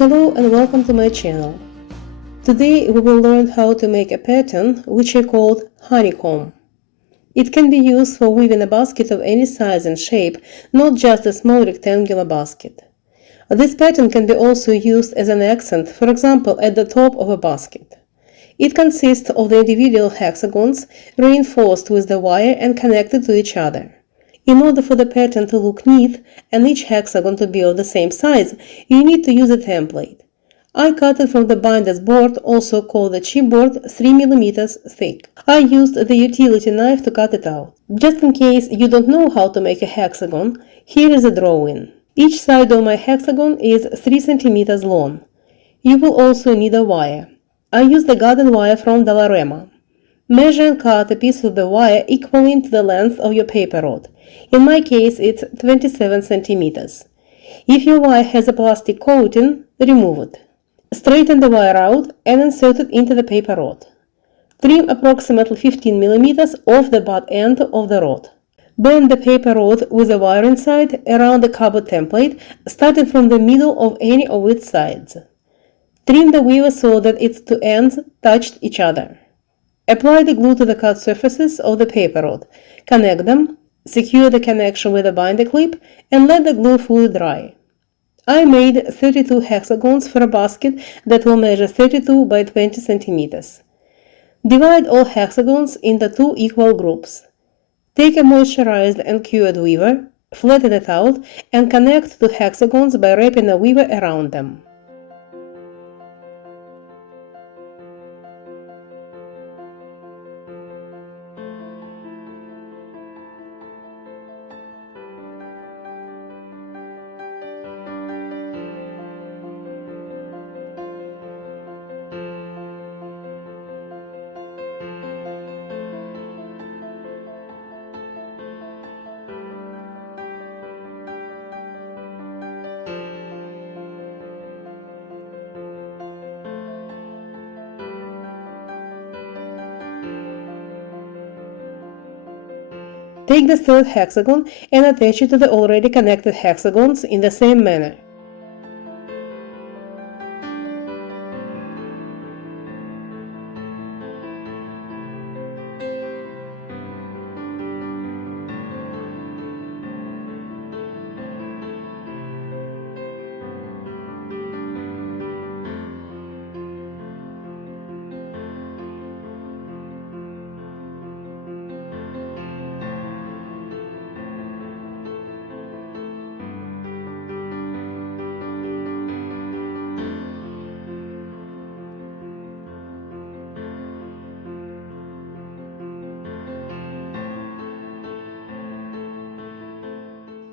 Hello and welcome to my channel. Today we will learn how to make a pattern which I called Honeycomb. It can be used for weaving a basket of any size and shape, not just a small rectangular basket. This pattern can be also used as an accent, for example at the top of a basket. It consists of the individual hexagons reinforced with the wire and connected to each other. In order for the pattern to look neat and each hexagon to be of the same size, you need to use a template. I cut it from the binder's board, also called the chipboard, 3 mm thick. I used the utility knife to cut it out. Just in case you don't know how to make a hexagon, here is a drawing. Each side of my hexagon is 3 cm long. You will also need a wire. I used the garden wire from Dollarama. Measure and cut a piece of the wire equaling to the length of your paper rod. In my case, it's 27 cm. If your wire has a plastic coating, remove it. Straighten the wire out and insert it into the paper rod. Trim approximately 15 mm off the butt end of the rod. Bend the paper rod with the wire inside around the cardboard template, starting from the middle of any of its sides. Trim the weaver so that its two ends touch each other. Apply the glue to the cut surfaces of the paper rod. Connect them, secure the connection with a binder clip, and let the glue fully dry. I made 32 hexagons for a basket that will measure 32 by 20 cm. Divide all hexagons into 2 equal groups. Take a moisturized and cured weaver, flatten it out, and connect 2 hexagons by wrapping a weaver around them. Take the third hexagon and attach it to the already connected hexagons in the same manner.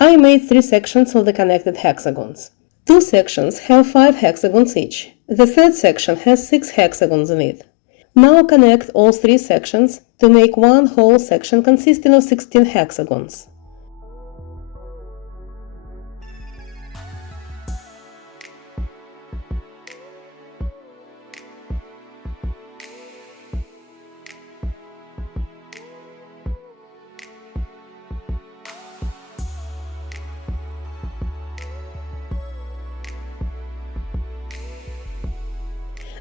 I made 3 sections of the connected hexagons. 2 sections have 5 hexagons each. The third section has 6 hexagons in it. Now connect all 3 sections to make one whole section consisting of 16 hexagons.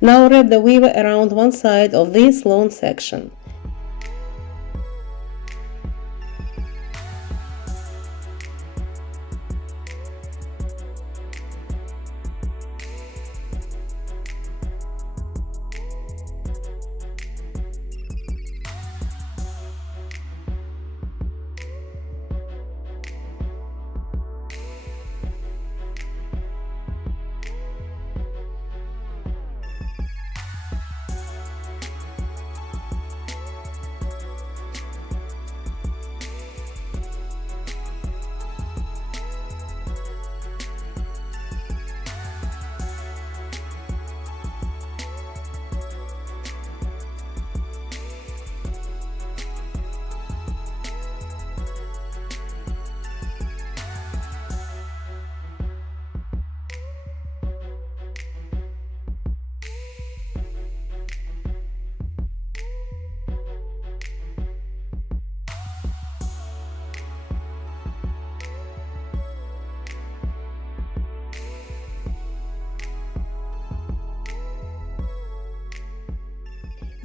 Now wrap the weaver around one side of this long section.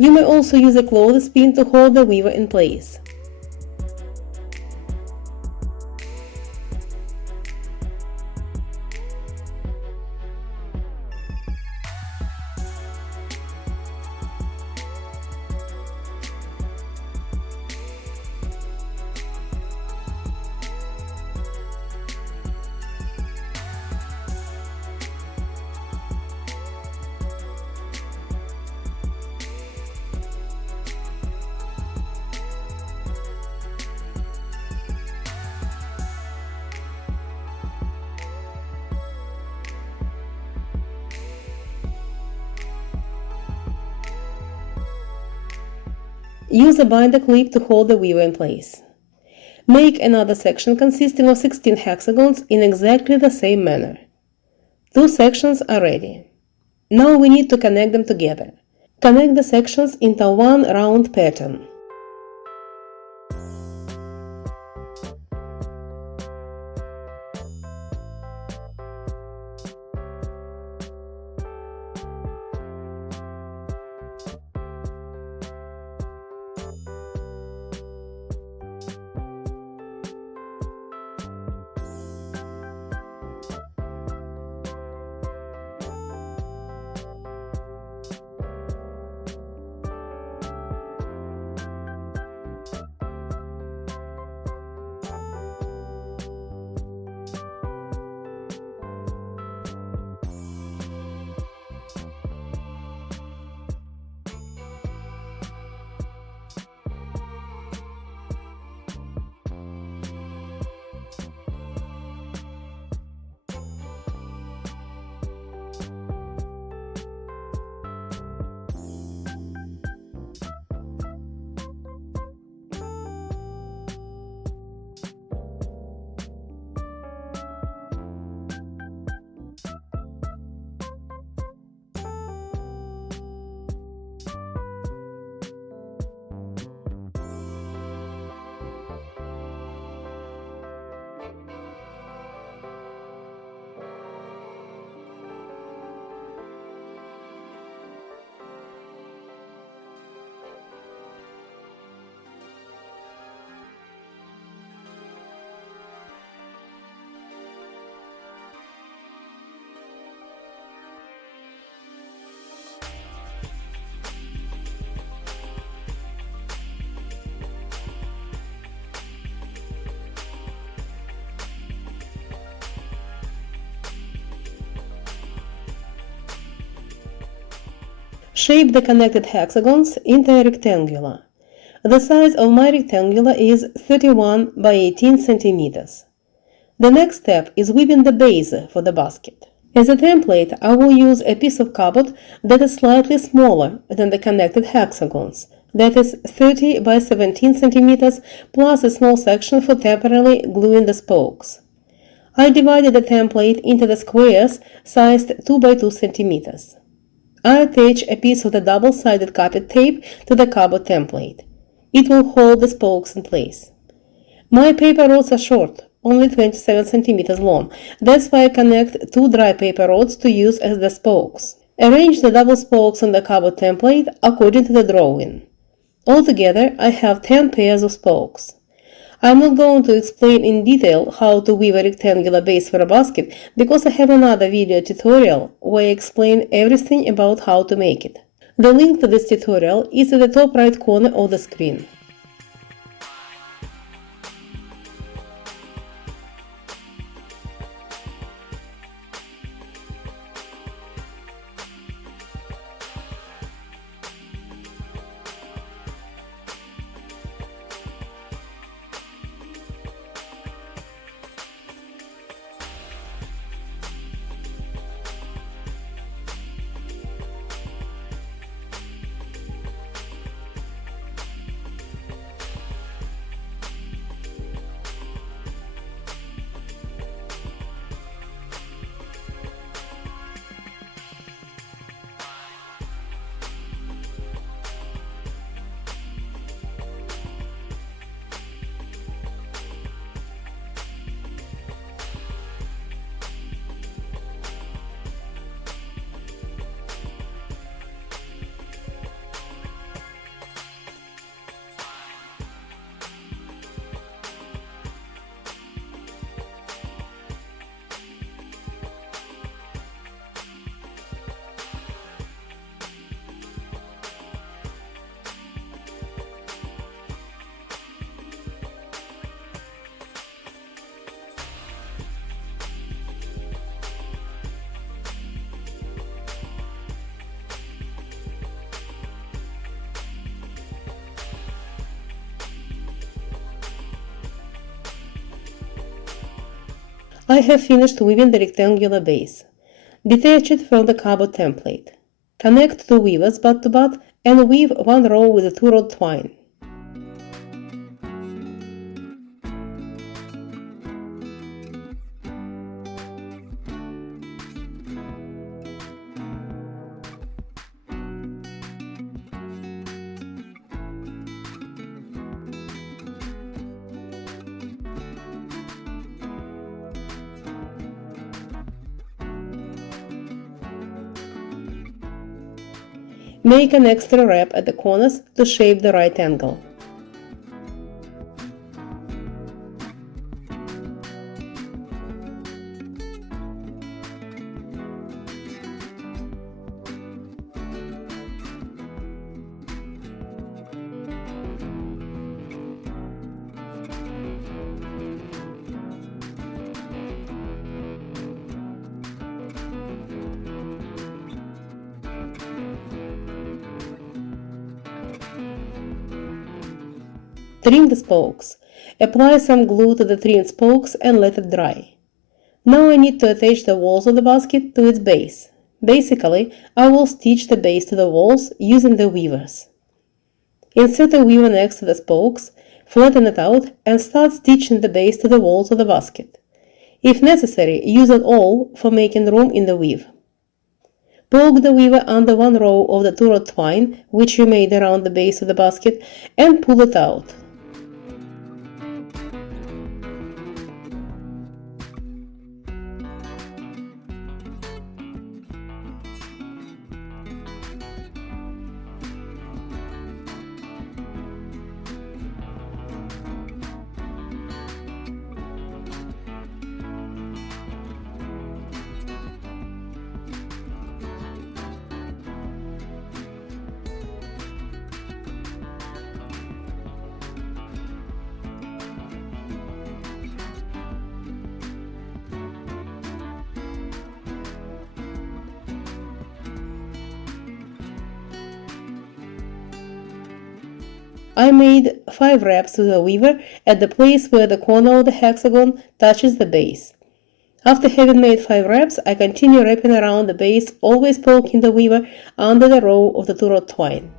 You may also use a clothespin to hold the weaver in place. Use a binder clip to hold the weaver in place. Make another section consisting of 16 hexagons in exactly the same manner. 2 sections are ready. Now we need to connect them together. Connect the sections into one round pattern. Shape the connected hexagons into a rectangular. The size of my rectangular is 31 by 18 centimeters. The next step is weaving the base for the basket. As a template, I will use a piece of cardboard that is slightly smaller than the connected hexagons, that is 30 by 17 centimeters, plus a small section for temporarily gluing the spokes. I divided the template into the squares sized 2 by 2 centimeters. I attach a piece of the double-sided carpet tape to the cardboard template. It will hold the spokes in place. My paper rods are short, only 27 centimeters long. That's why I connect 2 dry paper rods to use as the spokes. Arrange the double spokes on the cardboard template according to the drawing. Altogether, I have 10 pairs of spokes. I'm not going to explain in detail how to weave a rectangular base for a basket because I have another video tutorial where I explain everything about how to make it. The link to this tutorial is at the top right corner of the screen. I have finished weaving the rectangular base. Detach it from the cardboard template. Connect two weavers butt to butt and weave one row with a 2-rod twine. Make an extra wrap at the corners to shape the right angle. Trim the spokes. Apply some glue to the trimmed spokes and let it dry. Now I need to attach the walls of the basket to its base. Basically, I will stitch the base to the walls using the weavers. Insert a weaver next to the spokes, flatten it out, and start stitching the base to the walls of the basket. If necessary, use it all for making room in the weave. Poke the weaver under one row of the 2-rod twine, which you made around the base of the basket, and pull it out. I made 5 wraps with a weaver at the place where the corner of the hexagon touches the base. After having made 5 wraps, I continue wrapping around the base, always poking the weaver under the row of the 2-rod twine.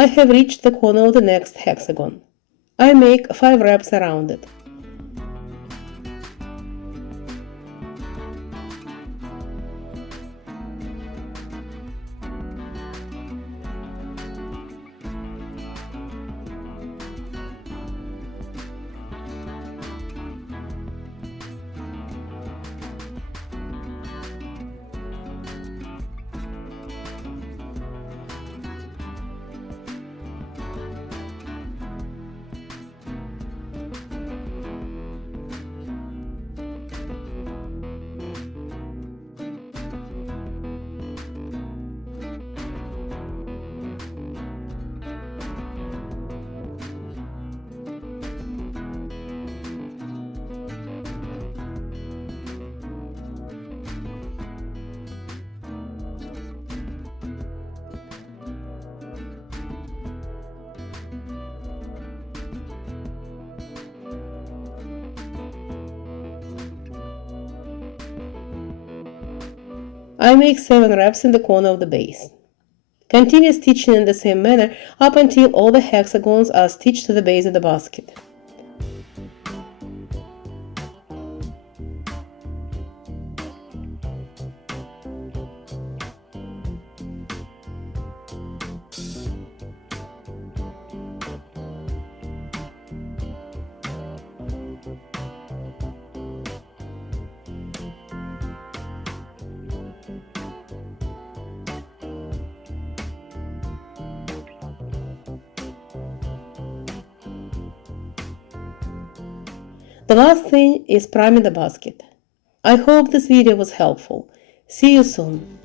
I have reached the corner of the next hexagon. I make 5 wraps around it. I make 7 wraps in the corner of the base. Continue stitching in the same manner up until all the hexagons are stitched to the base of the basket. The last thing is priming the basket. I hope this video was helpful. See you soon.